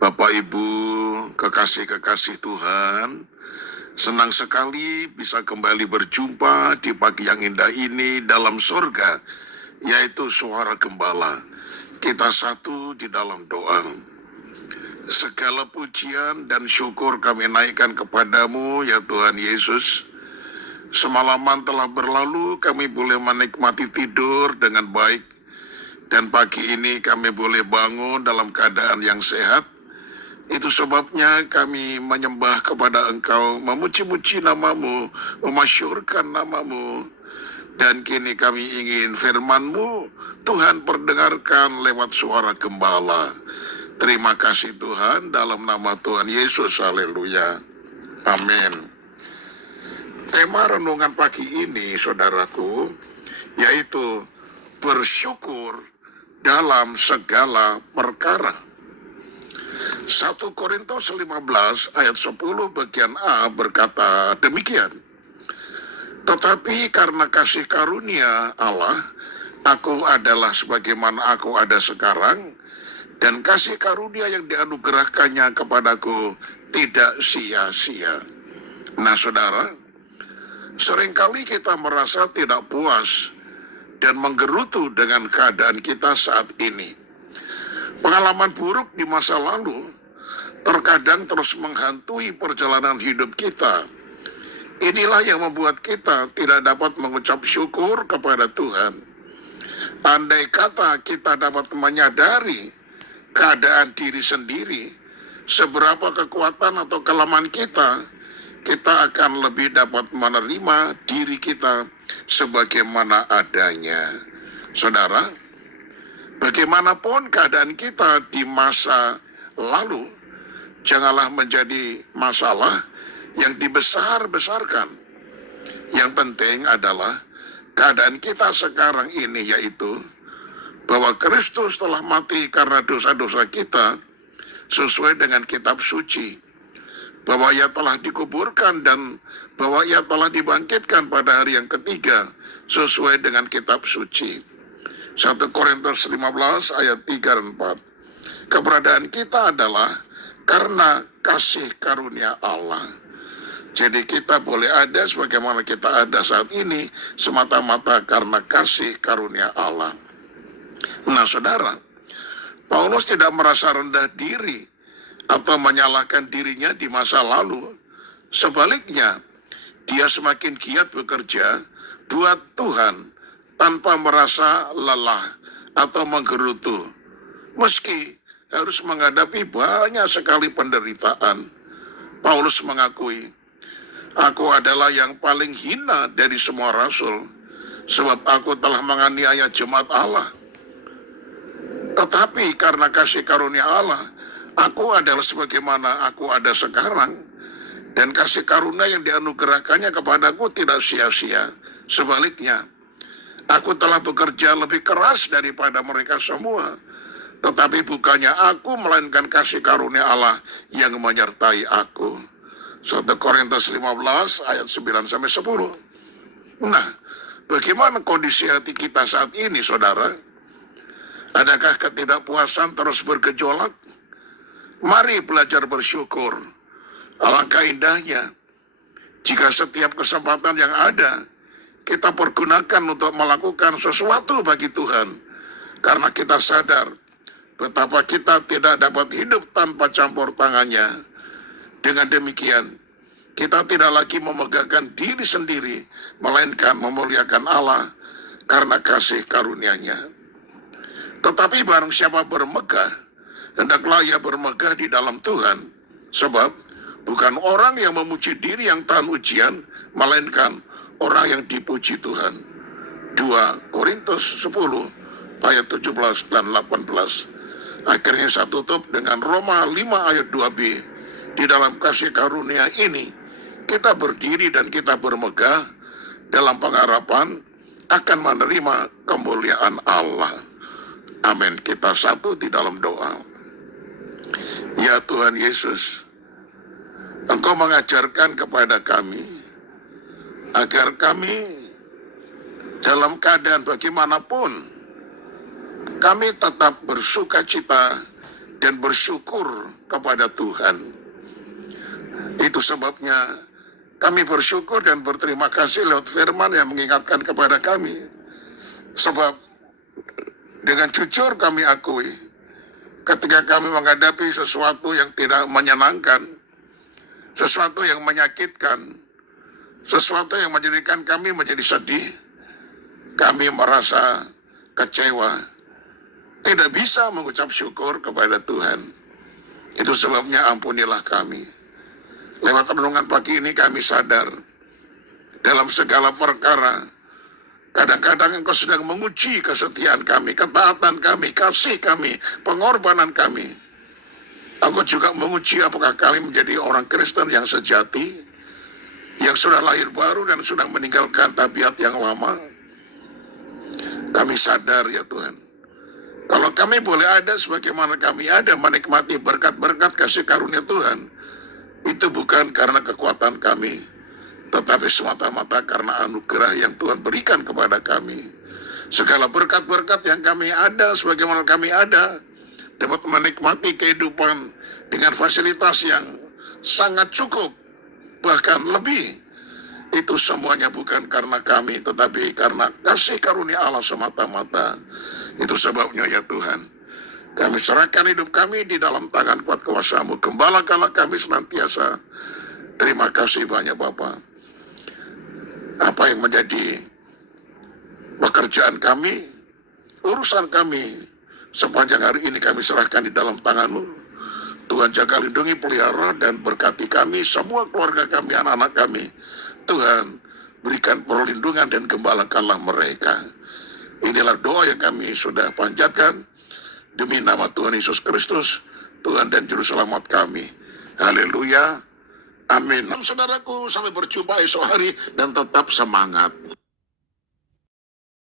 Bapak Ibu, kekasih-kekasih Tuhan, senang sekali bisa kembali berjumpa di pagi yang indah ini dalam sorga, yaitu suara gembala. Kita satu di dalam doa. Segala pujian dan syukur kami naikkan kepadamu, ya Tuhan Yesus. Semalaman telah berlalu, kami boleh menikmati tidur dengan baik. Dan pagi ini kami boleh bangun dalam keadaan yang sehat. Itu sebabnya kami menyembah kepada Engkau, memuji-muji namamu, memasyurkan namamu. Dan kini kami ingin firman-Mu, Tuhan perdengarkan lewat suara gembala. Terima kasih Tuhan, dalam nama Tuhan Yesus, haleluya. Amin. Tema renungan pagi ini, saudaraku, yaitu bersyukur dalam segala perkara. 1 Korintus 15 ayat 10 bagian A berkata demikian. Tetapi karena kasih karunia Allah, aku adalah sebagaimana aku ada sekarang, dan kasih karunia yang dianugerahkannya kepadaku tidak sia-sia. Nah saudara, seringkali kita merasa tidak puas dan menggerutu dengan keadaan kita saat ini. Pengalaman buruk di masa lalu terkadang terus menghantui perjalanan hidup kita. Inilah yang membuat kita tidak dapat mengucap syukur kepada Tuhan. Andai kata kita dapat menyadari keadaan diri sendiri, seberapa kekuatan atau kelemahan kita, kita akan lebih dapat menerima diri kita sebagaimana adanya. Saudara, bagaimanapun keadaan kita di masa lalu, janganlah menjadi masalah yang dibesar-besarkan. Yang penting adalah keadaan kita sekarang ini, yaitu bahwa Kristus telah mati karena dosa-dosa kita sesuai dengan kitab suci, bahwa Ia telah dikuburkan dan bahwa Ia telah dibangkitkan pada hari yang ketiga sesuai dengan kitab suci. 1 Korintus 15 ayat 3 dan 4. Keberadaan kita adalah karena kasih karunia Allah. Jadi kita boleh ada sebagaimana kita ada saat ini semata-mata karena kasih karunia Allah. Nah saudara, Paulus tidak merasa rendah diri atau menyalahkan dirinya di masa lalu. Sebaliknya, dia semakin giat bekerja buat Tuhan tanpa merasa lelah atau menggerutu. Meski harus menghadapi banyak sekali penderitaan, Paulus mengakui, aku adalah yang paling hina dari semua rasul, sebab aku telah menganiaya jemaat Allah. Tetapi karena kasih karunia Allah, aku adalah sebagaimana aku ada sekarang, dan kasih karunia yang dianugerahkannya kepadaku tidak sia-sia. Sebaliknya, aku telah bekerja lebih keras daripada mereka semua. Tetapi bukannya aku, melainkan kasih karunia Allah yang menyertai aku. 1 Korintus 15 ayat 9-10. Nah, bagaimana kondisi hati kita saat ini, saudara? Adakah ketidakpuasan terus bergejolak? Mari belajar bersyukur. Alangkah indahnya jika setiap kesempatan yang ada kita pergunakan untuk melakukan sesuatu bagi Tuhan, karena kita sadar betapa kita tidak dapat hidup tanpa campur tangannya. Dengan demikian, kita tidak lagi memegahkan diri sendiri, melainkan memuliakan Allah karena kasih karunia-Nya. Tetapi barang siapa bermegah, hendaklah ia bermegah di dalam Tuhan. Sebab bukan orang yang memuji diri yang tahan ujian, melainkan orang yang dipuji Tuhan. 2 Korintus 10 ayat 17 dan 18. Akhirnya saya tutup dengan Roma 5 ayat 2b. Di dalam kasih karunia ini, kita berdiri dan kita bermegah dalam pengharapan akan menerima kemuliaan Allah. Amin. Kita satu di dalam doa. Ya Tuhan Yesus, Engkau mengajarkan kepada kami agar kami dalam keadaan bagaimanapun kami tetap bersuka cita dan bersyukur kepada Tuhan. Itu sebabnya kami bersyukur dan berterima kasih lewat firman yang mengingatkan kepada kami. Sebab dengan jujur kami akui, ketika kami menghadapi sesuatu yang tidak menyenangkan, sesuatu yang menyakitkan, sesuatu yang menjadikan kami menjadi sedih, kami merasa kecewa, tidak bisa mengucap syukur kepada Tuhan. Itu sebabnya ampunilah kami. Lewat renungan pagi ini kami sadar, dalam segala perkara, kadang-kadang Engkau sedang menguji kesetiaan kami, ketaatan kami, kasih kami, pengorbanan kami. Engkau juga menguji apakah kami menjadi orang Kristen yang sejati, yang sudah lahir baru dan sudah meninggalkan tabiat yang lama. Kami sadar ya Tuhan, kalau kami boleh ada sebagaimana kami ada, menikmati berkat-berkat kasih karunia Tuhan, itu bukan karena kekuatan kami, tetapi semata-mata karena anugerah yang Tuhan berikan kepada kami. Segala berkat-berkat yang kami ada, sebagaimana kami ada, dapat menikmati kehidupan dengan fasilitas yang sangat cukup, bahkan lebih. Itu semuanya bukan karena kami, tetapi karena kasih karunia Allah semata-mata. Itu sebabnya ya Tuhan, kami serahkan hidup kami di dalam tangan kuat kuasa-Mu. Gembalakanlah kami senantiasa. Terima kasih banyak Bapa. Apa yang menjadi pekerjaan kami, urusan kami, sepanjang hari ini kami serahkan di dalam tangan-Mu. Tuhan jaga, lindungi, pelihara, dan berkati kami, semua keluarga kami, anak-anak kami. Tuhan berikan perlindungan dan gembalakanlah mereka. Inilah doa yang kami sudah panjatkan demi nama Tuhan Yesus Kristus, Tuhan dan Juru Selamat kami. Haleluya. Amin. Saudaraku, sampai berjumpa esok hari dan tetap semangat.